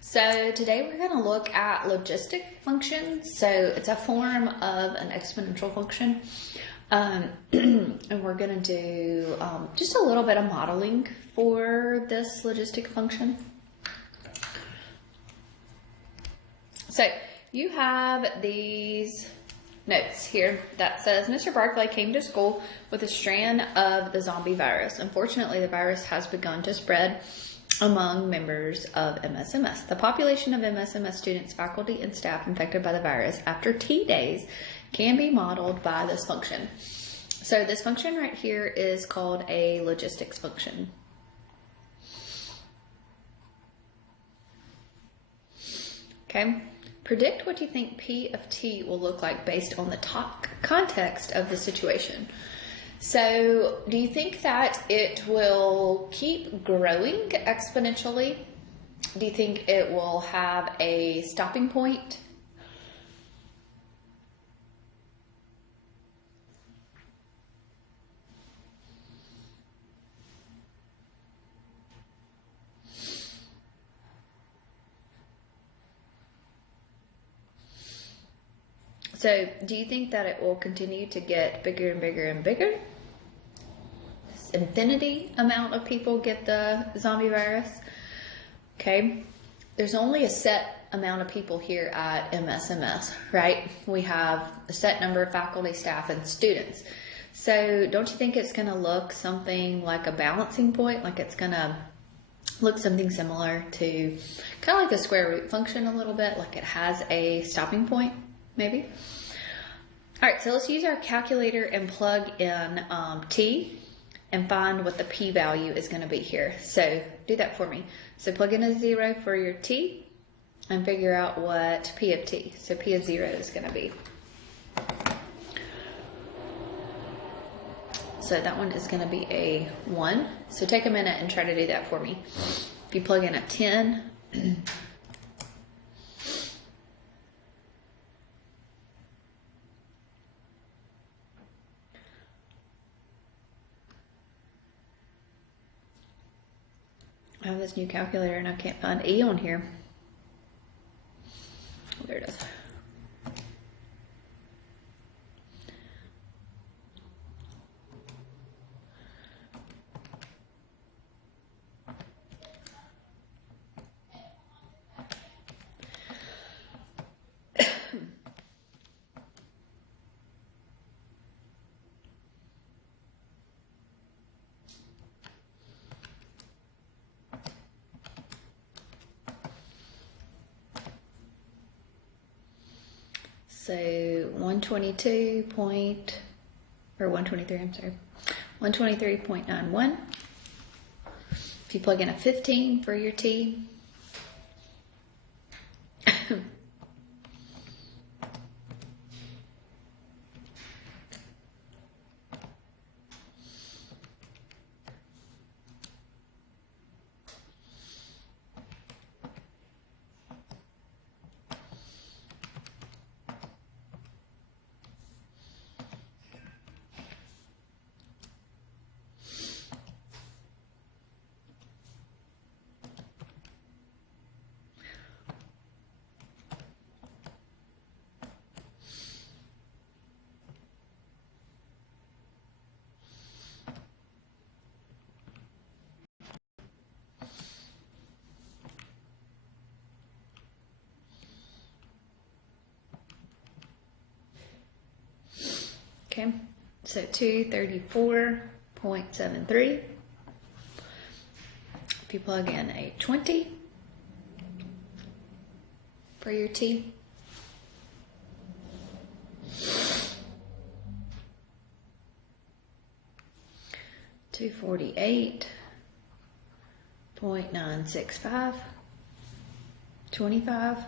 So today we're going to look at logistic functions. So it's a form of an exponential function. And we're going to do just a little bit of modeling for this logistic function. So you have these notes here that says Mr. Barclay came to school with a strand of the zombie virus. Unfortunately, the virus has begun to spread among members of MSMS. The population of MSMS students, faculty, and staff infected by the virus after T days can be modeled by this function. So this function right here is called a logistics function. Okay. Predict what you think P of T will look like based on the context of the situation. So do you think that it will keep growing exponentially? Do you think it will have a stopping point? So do you think that it will continue to get bigger and bigger and bigger? This infinity amount of people get the zombie virus. Okay. There's only a set amount of people here at MSMS, right? We have a set number of faculty, staff, and students. So don't you think it's going to look something like a balancing point? Like it's going to look something similar to kind of like a square root function a little bit, like it has a stopping point, maybe. All right, so let's use our calculator and plug in T and find what the P value is going to be here. So do that for me. So plug in a 0 for your T and figure out what P of T. So P of 0 is going to be. So that one is going to be a 1. So take a minute and try to do that for me. If you plug in a 10, I have this new calculator and I can't find E on here. Oh, there it is. So 123.91. If you plug in a 15 for your T, okay, so 234.73. If you plug in a 20 for your T, $248.965, 25.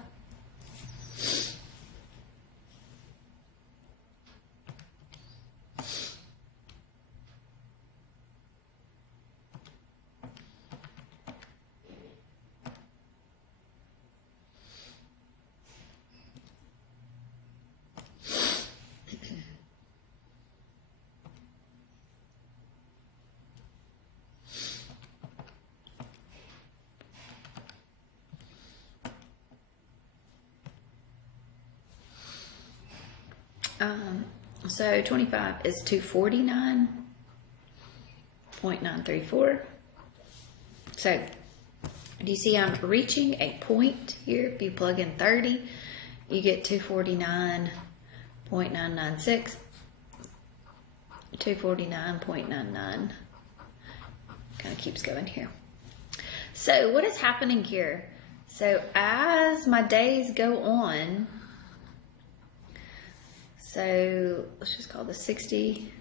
So 25 is 249.934. So do you see I'm reaching a point here? If you plug in 30, you get 249.996, 249.99. Kind of keeps going here. So what is happening here? So as my days go on, so let's just call this 60,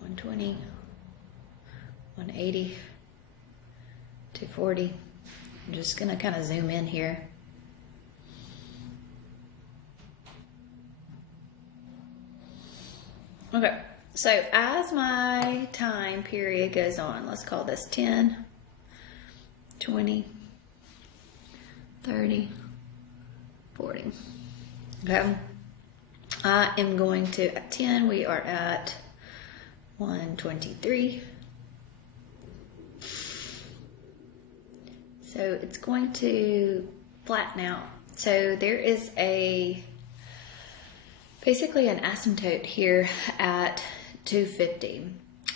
120, 180, 240. I'm just going to kind of zoom in here. Okay, so as my time period goes on, let's call this 10, 20, 30, 40. Okay, I am going to, at 10, we are at 123. So it's going to flatten out. So there is basically an asymptote here at 250.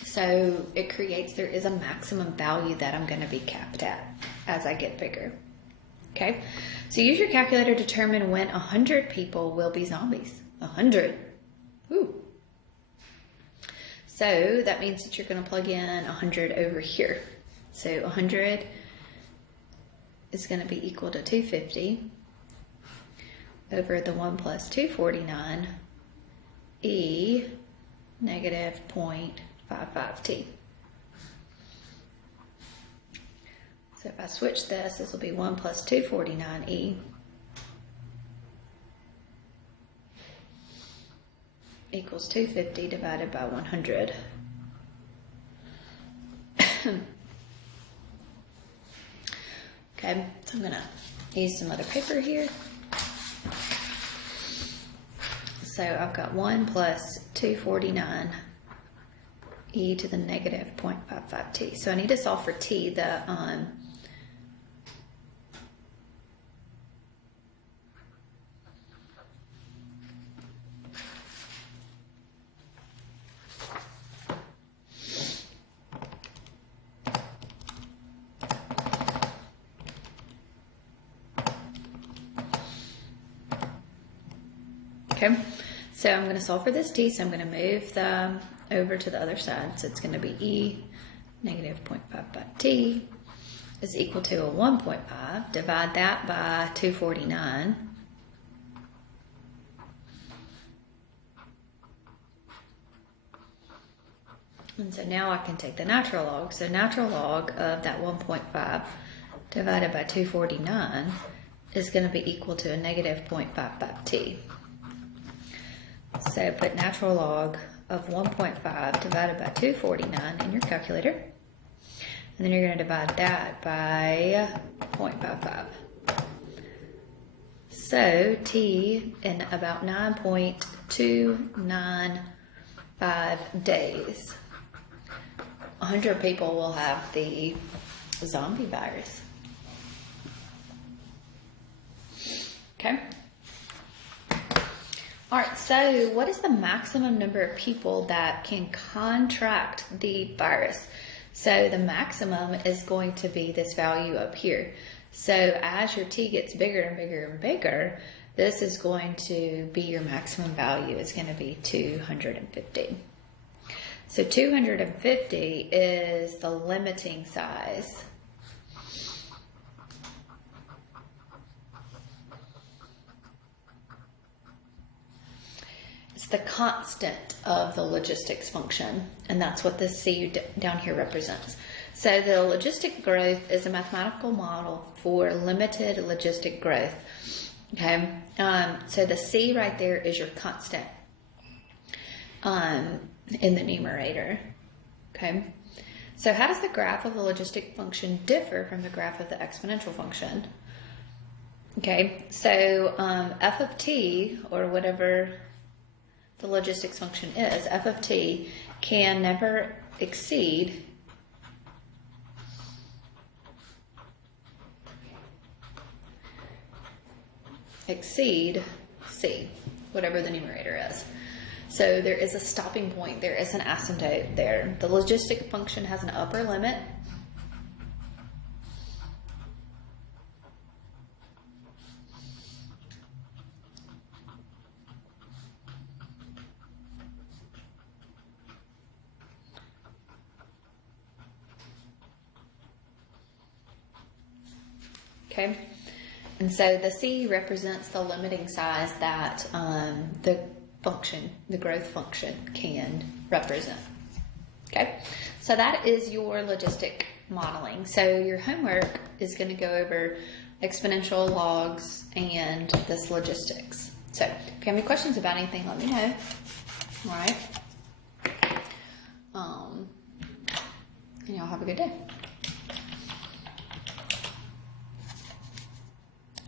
So it creates, there is a maximum value that I'm going to be capped at as I get bigger. Okay, so use your calculator to determine when 100 people will be zombies. 100. Ooh. So that means that you're going to plug in 100 over here. So 100 is going to be equal to 250 over the 1 plus 249 e negative 0.55t. So if I switch this will be 1 plus 249e equals 250 divided by 100. Okay, so I'm going to use some other paper here. So I've got 1 plus 249 e to the negative 0.55t. So I need to solve for t, okay, so I'm going to solve for this t, so I'm going to move the over to the other side. So it's going to be e negative 0.55t is equal to a 1.5. Divide that by 249. And so now I can take the natural log. So natural log of that 1.5 divided by 249 is going to be equal to a negative 0.55t. So put natural log of 1.5 divided by 249 in your calculator. And then you're going to divide that by 0.55. So t in about 9.295 days, 100 people will have the zombie virus. Okay. All right, so what is the maximum number of people that can contract the virus? So the maximum is going to be this value up here. So as your t gets bigger and bigger and bigger, this is going to be your maximum value. It's going to be 250. So 250 is the limiting size. It's the constant of the logistics function, and that's what this C down here represents. So the logistic growth is a mathematical model for limited logistic growth. Okay, so the C right there is your constant in the numerator. Okay, so how does the graph of the logistic function differ from the graph of the exponential function? Okay, so f of t, or whatever the logistics function is, f of t can never exceed exceed C, whatever the numerator is. So there is a stopping point, there is an asymptote there. The logistic function has an upper limit. Okay, and so the C represents the limiting size that the function, the growth function, can represent. Okay, so that is your logistic modeling. So your homework is going to go over exponential, logs, and this logistics. So if you have any questions about anything, let me know. All right, and y'all have a good day.